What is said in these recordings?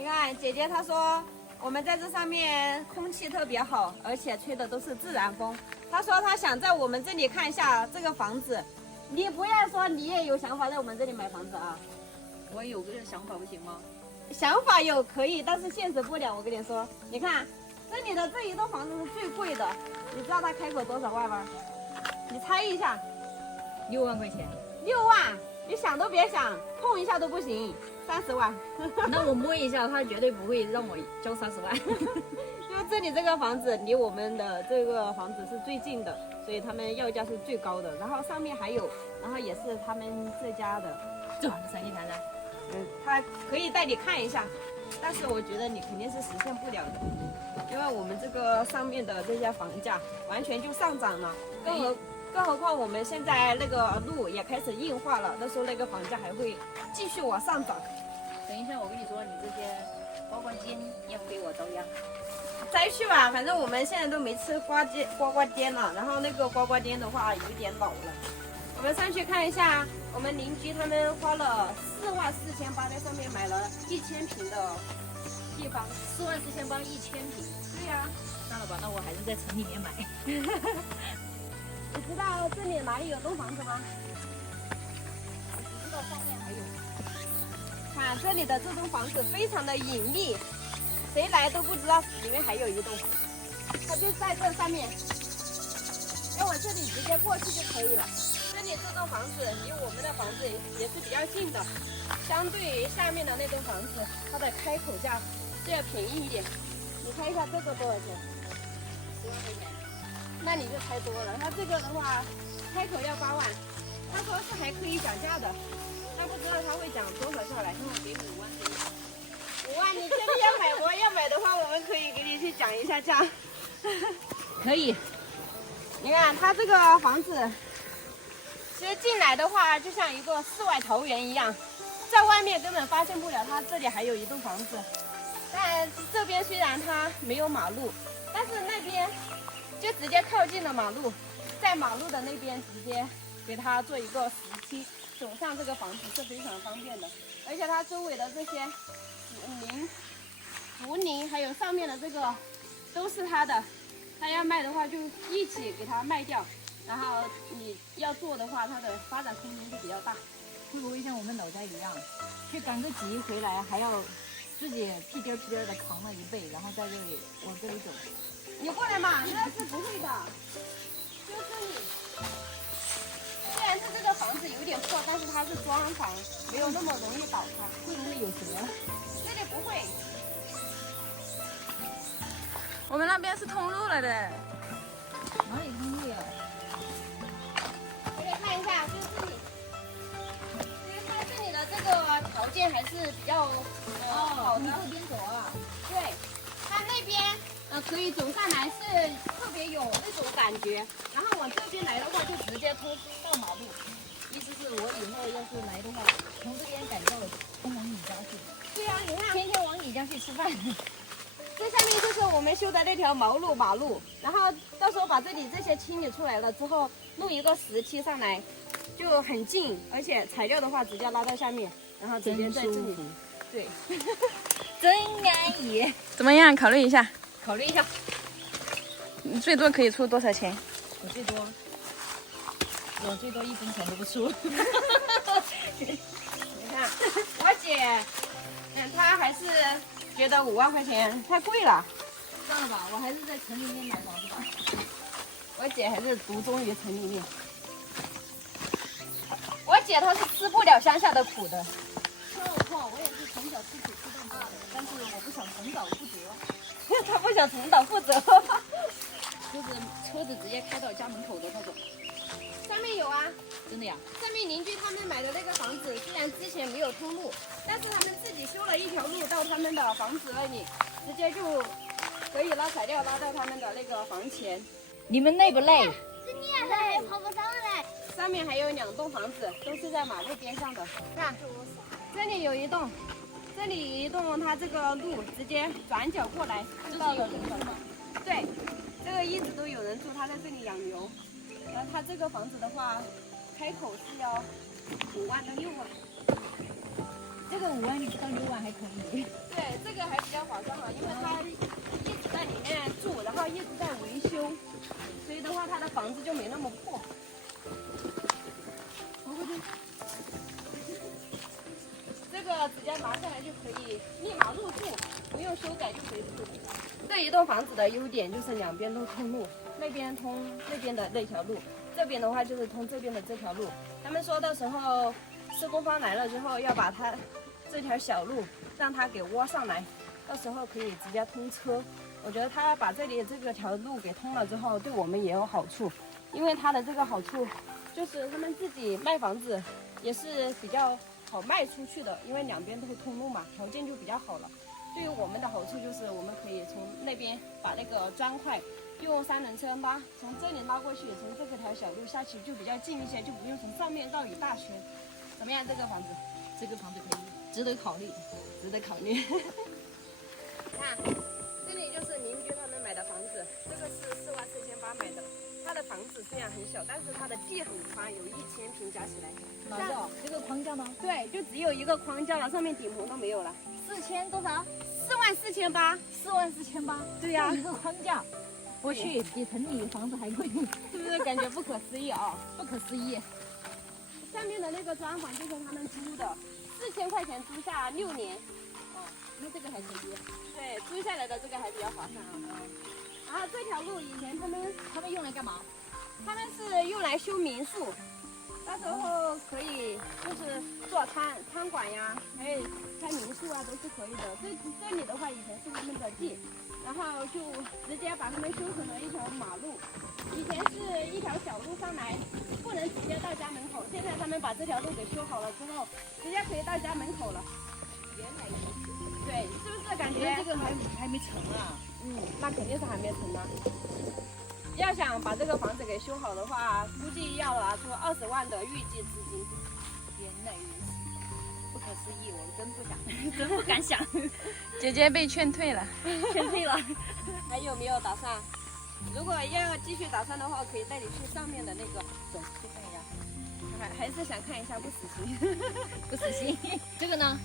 你看，姐姐她说我们在这上面空气特别好，而且吹的都是自然风。她说她想在我们这里看一下这个房子。你不要说你也有想法在我们这里买房子啊？我有个想法不行吗？想法有可以，但是现实不了。我跟你说，你看这里的这一栋房子是最贵的，你知道它开口多少万吗？你猜一下6万块钱。 ，6万，你想都别想，碰一下都不行，30万。那我摸一下，他绝对不会让我交30万。因为这里这个房子离我们的这个房子是最近的，所以他们要价是最高的。然后上面还有，然后也是他们这家的。走，上去看看。他可以带你看一下，但是我觉得你肯定是实现不了的，因为我们这个上面的这些房价完全就上涨了，更何况我们现在那个路也开始硬化了，到时候那个房价还会继续往上涨。等一下，我跟你说，你这些呱呱煎要给我遭殃。再去吧，反正我们现在都没吃呱呱煎了，然后那个呱呱煎的话有点老了。我们上去看一下，我们邻居他们花了44800在上面买了1000平的地方。44800，1000平。对呀、算了吧，那我还是在城里面买。你知道这里哪里有栋房子吗？我只知道上面还有。看这里的这栋房子非常的隐秘，谁来都不知道里面还有一栋，它就在这上面。要往这里直接过去就可以了。这里这栋房子离我们的房子也是比较近的，相对于下面的那栋房子，它的开口价是要便宜一点。你猜一下这个多少钱？10万块钱。那你就猜多了。它这个的话，开口要8万，他说是还可以讲价的，但不知道他会讲多少下来。那我给5万给你。 5万，你确定要买不？要买的话，我们可以给你去讲一下价。可以。你看它这个房子，其实进来的话就像一个世外桃源一样，在外面根本发现不了它这里还有一栋房子。但这边虽然它没有马路，但是那边就直接靠近了马路，在马路的那边直接给它做一个石梯，走上这个房子是非常方便的。而且它周围的这些竹林，还有上面的这个都是它的。他要卖的话就一起给它卖掉，然后你要做的话，它的发展空间就比较大。会不会像我们老家一样，去赶个集回来还要自己屁颠屁颠的扛了一背，然后在这里往这里走？你过来嘛，那是不会的。就这里，虽然是这个房子有点破，但是它是砖房，没有那么容易倒塌。会不会有蛇？这里不会。我们那边是通路了的。哪里通路呀？给你看一下，就是这里。因为它这里的这个条件还是比较好的。从这边走啊？对，它那边可以走上来是特别有那种感觉，然后往这边来的话就直接通到马路。意思是我以后要是来的话，从这边改造通往你家去。对呀、你看，天天往你家去吃饭。这下面就是我们修的那条马路，然后到时候把这里这些清理出来了之后，弄一个石梯上来，就很近，而且材料的话直接拉到下面，然后直接在这里。对，真安逸。怎么样？考虑一下，考虑一下，你最多可以出多少钱？我最多1分钱都不出。你看，我姐，她还是觉得5万块钱太贵了。算了吧，我还是在城里面买房子吧。我姐还是独钟于城里面。我姐她是吃不了乡下的苦的。说我错，我也是从小吃苦吃到大的，但是我不想重蹈覆辙。她不想重蹈覆辙。车子直接开到家门口的那种。上面有啊，真的呀？上面邻居他们买的那个房子，虽然之前没有通路，但是他们自己修了一条路到他们的房子那里，直接就可以拉材料拉到他们的那个房前。你们累不累？是你累，跑不上来。上面还有2栋房子，都是在马路边上的。看，这里有一栋，这里有一栋，它这个路直接转角过来就到了这个。对，这个一直都有人住，他在这里养牛。然后他这个房子的话，开口是要5万到6万。这个5万到6万还可以。对，这个还比较划算哈，因为它一直在里面住，然后一直在维修，所以的话，它的房子就没那么破。这个直接拿下来就可以立马入住，不用修改就可以住。这一栋房子的优点就是两边都通路，那边通那边的那条路，这边的话就是通这边的这条路。他们说到时候施工方来了之后，要把它这条小路让它给挖上来，到时候可以直接通车。我觉得他把这里这个条路给通了之后，对我们也有好处，因为它的这个好处就是他们自己卖房子也是比较好卖出去的，因为两边都是通路嘛，条件就比较好了。对于我们的好处就是我们可以从那边把那个砖块用3轮车拉，从这里拉过去，从这个条小路下去就比较近一些，就不用从上面绕一大圈。怎么样？这个房子？这个房子可以，值得考虑，值得考虑。你看，这里就是邻居他们买的房子，这个是44800买的。他的房子虽然很小，但是他的地很宽，有1000平加起来。哪个？这个框架吗？对，就只有一个框架了，上面顶棚都没有了。 4000多少？44800。44800。对呀、一个框架。我去，比城里房子还贵，是不是感觉不可思议啊？不可思议。下面的那个砖房就是他们租的，4000块钱租下6年。哦，那这个还可以。对，租下来的这个还比较划算啊。然后这条路以前他们用来干嘛？他们是用来修民宿，到时候可以就是做餐馆呀，还有开民宿啊，都是可以的。这里的话以前是他们的地，然后就直接把他们修成了一条马路。以前是一条小路上来，不能直接到家门口。现在他们把这条路给修好了之后，直接可以到家门口了。原来如此。对，是不是感觉这个还没成啊？那肯定是还没成呢。要想把这个房子给修好的话，估计要拿出20万的预计资金。原来如此，不可思议，我真不想，真不敢想。姐姐被劝退了，劝退了。还有没有打算？如果要继续打算的话，可以带你去上面的那个，走去看一下。还是想看一下不死心，不死心。这个呢？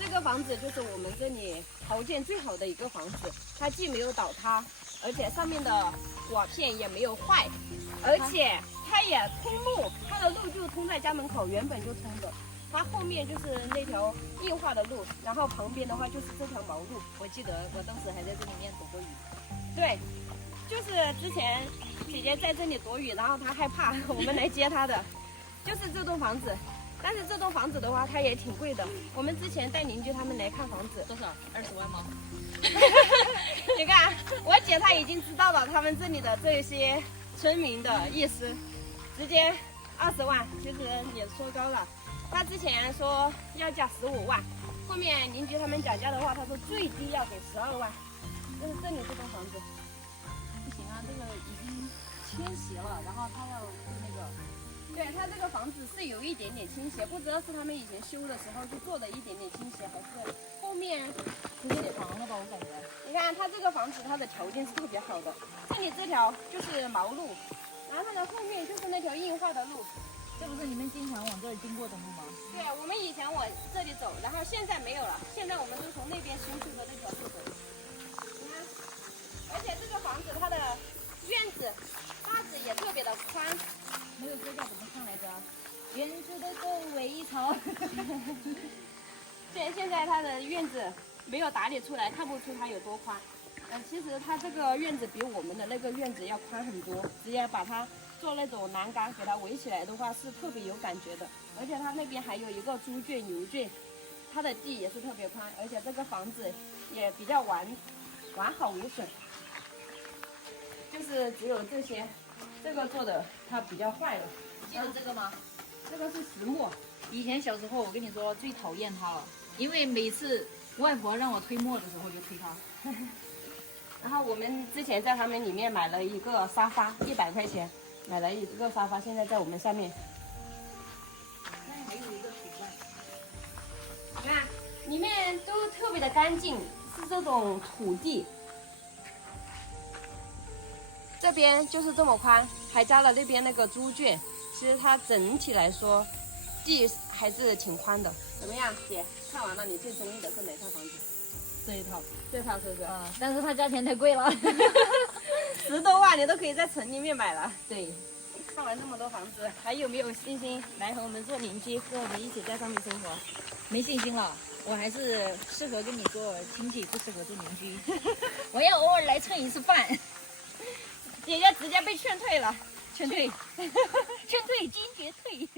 这个房子就是我们这里条件最好的一个房子，它既没有倒塌，而且上面的瓦片也没有坏，而且它也通路，它的路就通在家门口，原本就通的。它后面就是那条硬化的路，然后旁边的话就是这条毛路。我记得我当时还在这里面躲过雨。对，就是之前姐姐在这里躲雨，然后她害怕我们来接她的，就是这栋房子。但是这栋房子的话，它也挺贵的。我们之前带邻居他们来看房子，多少？20万吗？你看，我姐她已经知道了他们这里的这些村民的意思，直接20万，其实也说高了。她之前说要价15万，后面邻居他们讲价的话，他说最低要给12万。就是这里这栋房子，不行啊，这个已经倾斜了，然后他要那个。对，它这个房子是有一点点倾斜，不知道是他们以前修的时候就做了一点点倾斜，还是后面直接房了吧？我感觉。你看它这个房子，它的条件是特别好的。这里这条就是毛路，然后呢后面就是那条硬化的路。这不是你们经常往这儿经过的路吗？对，我们以前往这里走，然后现在没有了，现在我们是从那边新修的那条路走。你看，而且这个房子它的院子大子也特别的宽。那个歌叫怎么唱来着？远处的狗尾草。现在它的院子没有打理出来，看不出它有多宽。其实它这个院子比我们的那个院子要宽很多，直接把它做那种栏杆给它围起来的话是特别有感觉的。而且它那边还有一个猪圈、牛圈，它的地也是特别宽，而且这个房子也比较完好为损，就是只有这些。这个做的它比较坏了，记得这个吗？这个是石磨。以前小时候我跟你说最讨厌它了，因为每次外婆让我推磨的时候就推它。然后我们之前在他们里面买了一个沙发，100块钱买了一个沙发，现在在我们下面。那还有一个土罐，你看里面都特别的干净，是这种土地。这边就是这么宽，还加了那边那个猪圈。其实它整体来说，地还是挺宽的。怎么样，姐？看完了，你最中意的是哪套房子？这一套。这套是不是？啊，但是它价钱太贵了。10多万你都可以在城里面买了。对。看完这么多房子，还有没有信心来和我们做邻居，和我们一起在上面生活？没信心了，我还是适合跟你做亲戚，不适合做邻居。我要偶尔来蹭一次饭。姐姐直接被劝退了，劝退，劝退，坚决退。